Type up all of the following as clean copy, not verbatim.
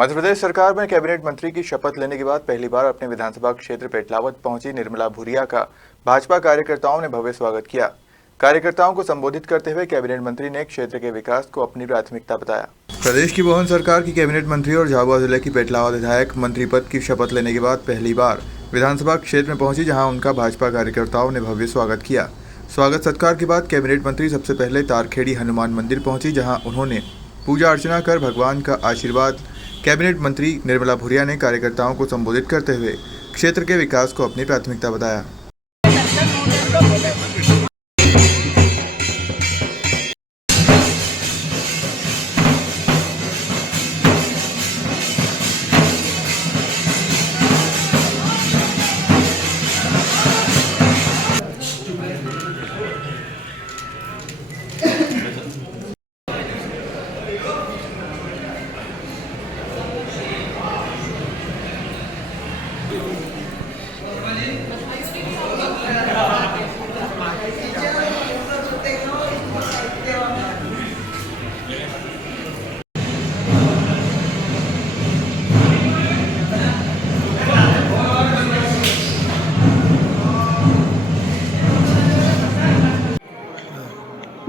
मध्य प्रदेश सरकार में कैबिनेट मंत्री की शपथ लेने के बाद पहली बार अपने विधानसभा क्षेत्र पेटलावद पहुंची निर्मला भूरिया का भाजपा कार्यकर्ताओं ने भव्य स्वागत किया। कार्यकर्ताओं को संबोधित करते हुए कैबिनेट मंत्री ने क्षेत्र के विकास को अपनी प्राथमिकता बताया। प्रदेश की मोहन सरकार की कैबिनेट मंत्री और झाबुआ जिले की पेटलावद विधायक मंत्री पद की शपथ लेने के बाद पहली बार विधानसभा क्षेत्र में पहुंची, जहां उनका भाजपा कार्यकर्ताओं ने भव्य स्वागत किया। स्वागत सत्कार के बाद कैबिनेट मंत्री सबसे पहले तारखेड़ी हनुमान मंदिर पहुंची, जहां उन्होंने पूजा अर्चना कर भगवान का आशीर्वाद। कैबिनेट मंत्री निर्मला भूरिया ने कार्यकर्ताओं को संबोधित करते हुए क्षेत्र के विकास को अपनी प्राथमिकता बताया।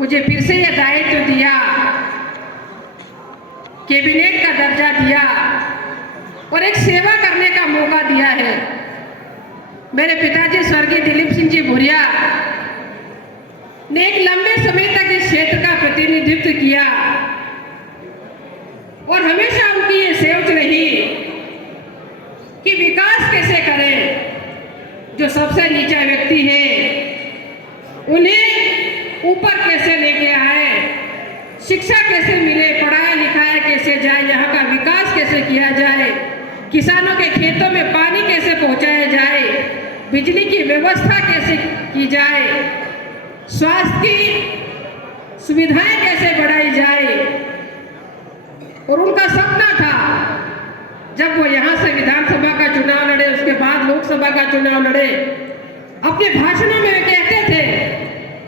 मुझे फिर से यह दायित्व दिया, कैबिनेट का दर्जा दिया और एक सेवा करने का मौका दिया है। मेरे पिताजी स्वर्गीय दिलीप सिंह जी भूरिया ने एक लंबे समय तक इस क्षेत्र का प्रतिनिधित्व किया और हमेशा उनकी ये सोच रही कि विकास कैसे करें, जो सबसे नीचा व्यक्ति है उन्हें ऊपर कैसे लेके आए, शिक्षा कैसे मिले, पढ़ाया लिखाया कैसे जाए, यहाँ का विकास कैसे किया जाए, किसानों के खेतों में पानी कैसे पहुँचाया जाए, बिजली की व्यवस्था कैसे की जाए, स्वास्थ्य की सुविधाएं कैसे बढ़ाई जाए। और उनका सपना था, जब वो यहाँ से विधानसभा का चुनाव लड़े, उसके बाद लोकसभा का चुनाव लड़े, अपने भाषणों में वे कहते थे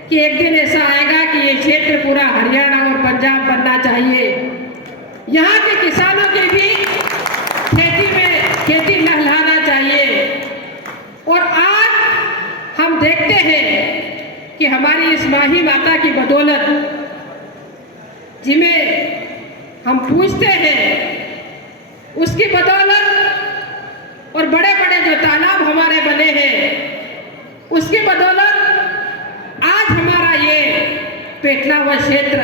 कि एक दिन ऐसा आएगा कि ये क्षेत्र पूरा हरियाणा और पंजाब बनना चाहिए। यहाँ के किसानों की भी खेती लहलाना चाहिए। और आज हम देखते हैं कि हमारी इस माही माता की बदौलत, जिन्हें हम पूजते हैं, उसकी बदौलत और बड़े बड़े जो तालाब हमारे बने हैं, उसकी बदौलत आज हमारा ये पेटलावद क्षेत्र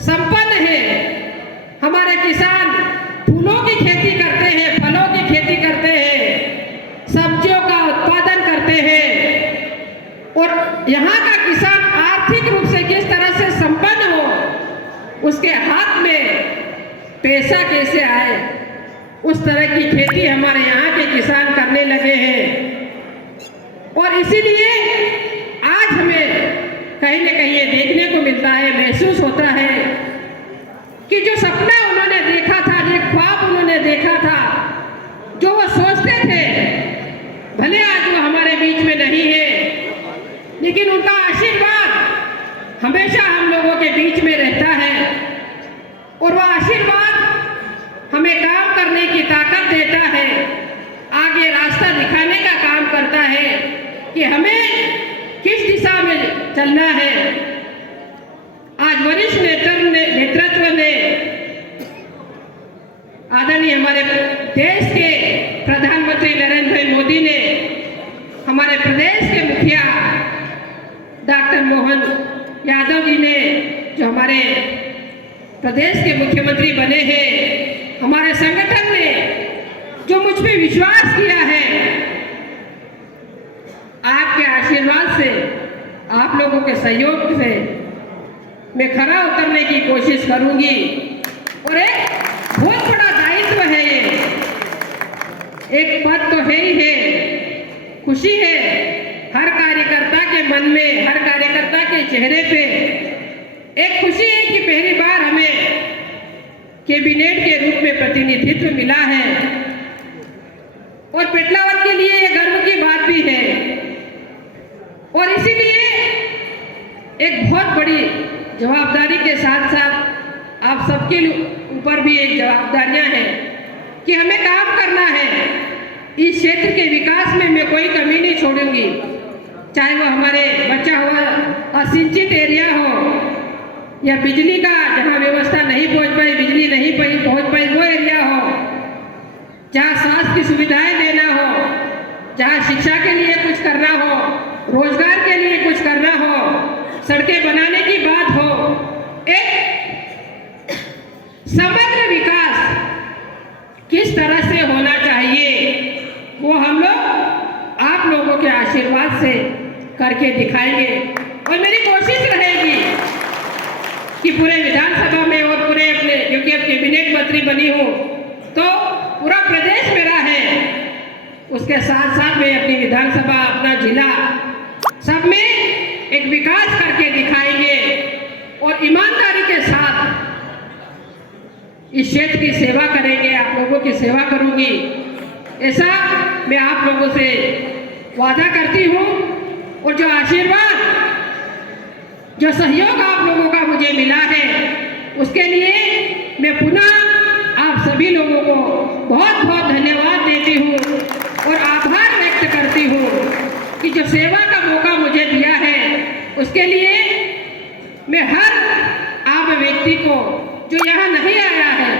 संपन्न है। हमारे किसान फूलों की खेती करते हैं, फलों की खेती करते हैं, सब्जियों का उत्पादन करते हैं। और यहाँ का किसान आर्थिक रूप से किस तरह से संपन्न हो, उसके हाथ में पैसा कैसे आए, उस तरह की खेती हमारे यहाँ के किसान करने लगे हैं। और इसीलिए आज हमें कहीं न कहीं ये देखने को मिलता है, महसूस होता है कि जो सपना उन्होंने देखा था, जो ख्वाब उन्होंने देखा था, जो वो सोचते थे, भले आज वो हमारे बीच में नहीं है, लेकिन उनका आशीर्वाद हमेशा हम लोगों के बीच में रहता है। और वह आशीर्वाद हमें काम करने की ताकत देता है, आगे रास्ता दिखाने का काम करता है कि हमें किस दिशा में चलना है। आज वरिष्ठ नेतृत्व ने, आदरणीय हमारे देश के प्रधानमंत्री नरेंद्र भाई मोदी ने, हमारे प्रदेश के मुखिया डॉक्टर मोहन यादव जी ने, जो हमारे प्रदेश के मुख्यमंत्री बने हैं, हमारे संगठन ने जो मुझ पे विश्वास किया है, आपके आशीर्वाद से, आप लोगों के सहयोग से मैं खरा उतरने की कोशिश करूंगी। और एक बहुत बड़ा दायित्व है ये, एक पद तो है ही है, खुशी है हर कार्यकर्ता के मन में, हर कार्यकर्ता के चेहरे पे एक खुशी है कि पहली बार हमें कैबिनेट के रूप में प्रतिनिधित्व मिला है। और पेटलावद के लिए ये गर्व की बात भी है। और इसीलिए एक बहुत बड़ी जवाबदारी के साथ साथ आप सबके ऊपर भी एक जवाबदारियां हैं कि हमें काम करना है। इस क्षेत्र के विकास में मैं कोई कमी नहीं छोड़ूंगी, चाहे वो हमारे बचा हुआ असिंचित एरिया हो या बिजली का जहाँ व्यवस्था नहीं पहुँच पाई, बिजली नहीं पहुँच पाई वो एरिया हो, जहाँ स्वास्थ्य की सुविधाएं देना हो, जहाँ शिक्षा के लिए कुछ करना हो, रोजगार के लिए कुछ करना हो, सड़कें बनाने की बात हो, एक समग्र विकास किस तरह से होना चाहिए वो हम लोग आप लोगों के आशीर्वाद से करके दिखाएंगे। और मेरी कोशिश रहेगी कि पूरे विधानसभा में और पूरे अपने, क्योंकि अब कैबिनेट मंत्री बनी हूँ तो पूरा प्रदेश मेरा है, उसके साथ साथ में अपनी विधानसभा, अपना जिला, सब में एक विकास करके दिखाएंगे और ईमानदारी के साथ इस क्षेत्र की सेवा करेंगे, आप लोगों की सेवा करूंगी, ऐसा मैं आप लोगों से वादा करती हूँ। और जो आशीर्वाद, जो सहयोग आप लोगों का मुझे मिला है, उसके लिए मैं पुनः आप सभी लोगों को बहुत बहुत धन्यवाद देती हूँ और आभार व्यक्त करती हूँ कि जो सेवा का मौका मुझे दिया है उसके लिए मैं हर आप व्यक्ति को जो यहाँ नहीं आया है,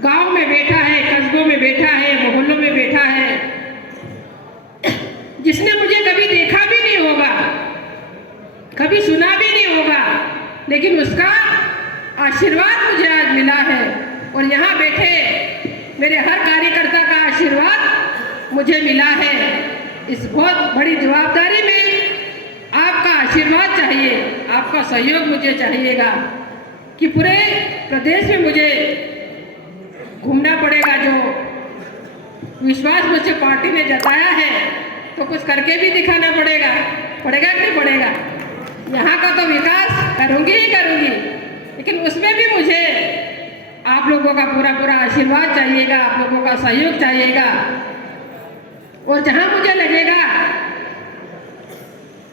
गांव में बैठा है, कस्बों में बैठा है, मोहल्लों में बैठा है, जिसने मुझे कभी देखा भी नहीं होगा, कभी सुना भी नहीं होगा, लेकिन उसका आशीर्वाद मुझे आज मिला है। और यहाँ बैठे मेरे हर कार्यकर्ता का आशीर्वाद मुझे मिला है। इस बहुत बड़ी जवाबदारी में आपका आशीर्वाद चाहिए, आपका सहयोग मुझे चाहिएगा कि पूरे प्रदेश में मुझे घूमना पड़ेगा। जो विश्वास मुझसे पार्टी ने जताया है तो कुछ करके भी दिखाना पड़ेगा, पड़ेगा कि नहीं पड़ेगा। यहाँ का तो विकास करूँगी ही करूँगी, लेकिन उसमें भी मुझे आप लोगों का पूरा पूरा आशीर्वाद चाहिएगा, आप लोगों का सहयोग चाहिएगा। और जहाँ मुझे लगेगा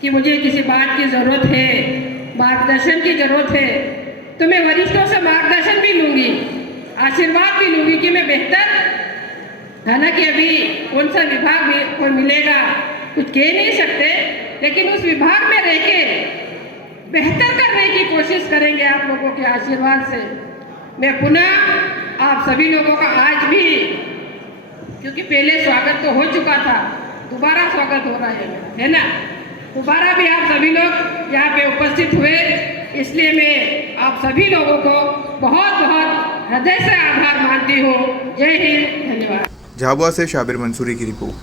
कि मुझे किसी बात की ज़रूरत है, मार्गदर्शन की ज़रूरत है, तो मैं वरिष्ठों से मार्गदर्शन भी लूँगी, आशीर्वाद भी लूँगी कि मैं बेहतर, हालांकि अभी कौन सा विभाग में को मिलेगा कुछ कह नहीं सकते, लेकिन उस विभाग में रह के बेहतर करने की कोशिश करेंगे आप लोगों के आशीर्वाद से। मैं पुनः आप सभी लोगों का आज भी, क्योंकि पहले स्वागत तो हो चुका था, दोबारा स्वागत हो रहा है ना, दोबारा भी आप सभी लोग यहाँ पे उपस्थित हुए, इसलिए मैं आप सभी लोगों को बहुत बहुत हृदय से आभार मानती हूँ। जय हिंद, धन्यवाद। झाबुआ से शाबिर मंसूरी की रिपोर्ट।